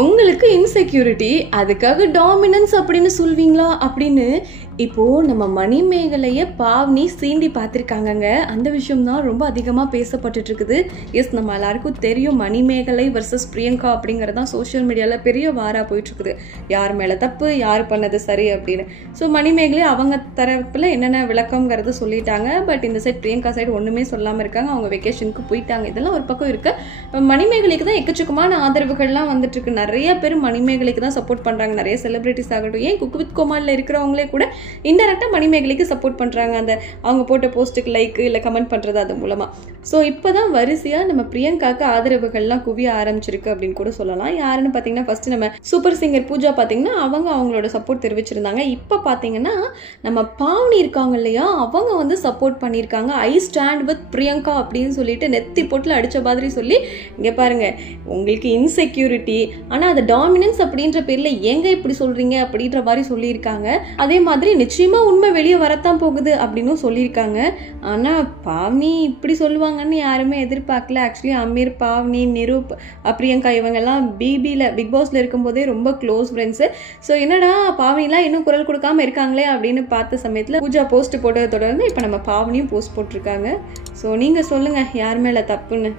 உங்களுக்கு இன்செக்யூரிட்டி, அதுக்காக டாமினன்ஸ் அப்படின்னு சொல்வீங்களா அப்படின்னு இப்போ நம்ம மணிமேகலைய பாவ்னி சீண்டி பார்த்திருக்காங்கங்க. அந்த விஷயம் தான் ரொம்ப அதிகமாக பேசப்பட்டுட்டு இருக்குது. எஸ், நம்ம எல்லாருக்கும் தெரியும் மணிமேகலை வர்சஸ் பிரியங்கா அப்படிங்கிறது தான் சோஷியல் மீடியாவில் பெரிய வாரா போயிட்டு இருக்குது. யார் மேலே தப்பு, யார் பண்ணது சரி அப்படின்னு. ஸோ மணிமேகலை அவங்க தரப்பில் என்னென்ன விளக்கம்ங்கிறது சொல்லிட்டாங்க. பட் இந்த சைட் பிரியங்கா சைடு ஒன்றுமே சொல்லாமல் இருக்காங்க. அவங்க வெக்கேஷனுக்கு போயிட்டாங்க. இதெல்லாம் ஒரு பக்கம் இருக்கு. மணிமேகலைக்கு தான் எக்கச்சக்கமான ஆதரவுகள்லாம் வந்துட்டு இருக்கு. நிறைய பேர் மணிமேகலைக்கு தான் சப்போர்ட் பண்றாங்க. நிறைய செலிபிரிட்டிஸ் ஆகட்டும், ஏன் குக் வித் கோமாளில் இருக்கிறவங்களே கூட இன்டெரக்டா மணிமேகலைக்கு சப்போர்ட் பண்றாங்க. அந்த அவங்க போட்ட போஸ்ட்டுக்கு லைக் இல்லை கமெண்ட் பண்றது அது மூலமா. ஸோ இப்போதான் வரிசையா நம்ம பிரியங்காக்கு ஆதரவுகள்லாம் குவிய ஆரம்பிச்சிருக்கு அப்படின்னு கூட சொல்லலாம். யாருன்னு பார்த்தீங்கன்னா ஃபர்ஸ்ட் நம்ம சூப்பர் சிங்கர் பூஜா பார்த்தீங்கன்னா அவங்களோட சப்போர்ட் தெரிவிச்சிருந்தாங்க. இப்போ பார்த்தீங்கன்னா நம்ம பாவ்னி இருக்காங்க இல்லையா, அவங்க வந்து சப்போர்ட் பண்ணியிருக்காங்க. ஐ ஸ்டாண்ட் வித் பிரியங்கா அப்படின்னு சொல்லிட்டு நெத்தி போட்டில் அடிச்ச மாதிரி சொல்லி, இங்கே பாருங்க உங்களுக்கு இன்செக்யூரிட்டி, ஆனால் அது டாமினன்ஸ் அப்படின்ற பேரில் ஏங்க இப்படி சொல்றீங்க அப்படின்ற மாதிரி சொல்லியிருக்காங்க. அதே மாதிரி நிச்சயமா உண்மை வெளியே வரத்தான் போகுது அப்படின்னு சொல்லியிருக்காங்க. ஆனால் பாவ்னி இப்படி சொல்லுவாங்கன்னு யாருமே எதிர்பார்க்கல. ஆக்சுவலி அமீர், பாவ்னி, நிரூப், பிரியங்கா இவங்கெல்லாம் பிக் பாஸ்ல இருக்கும்போதே ரொம்ப க்ளோஸ் ஃப்ரெண்ட்ஸு. ஸோ என்னடா பாவ்னிலாம் இன்னும் குரல் கொடுக்காம இருக்காங்களே அப்படின்னு பார்த்த சமயத்தில் பூஜா போஸ்ட் போட்டதை தொடர்ந்து இப்போ நம்ம பாவ்னியும் போஸ்ட் போட்டிருக்காங்க. ஸோ நீங்கள் சொல்லுங்கள் யார் மேலே தப்புன்னு.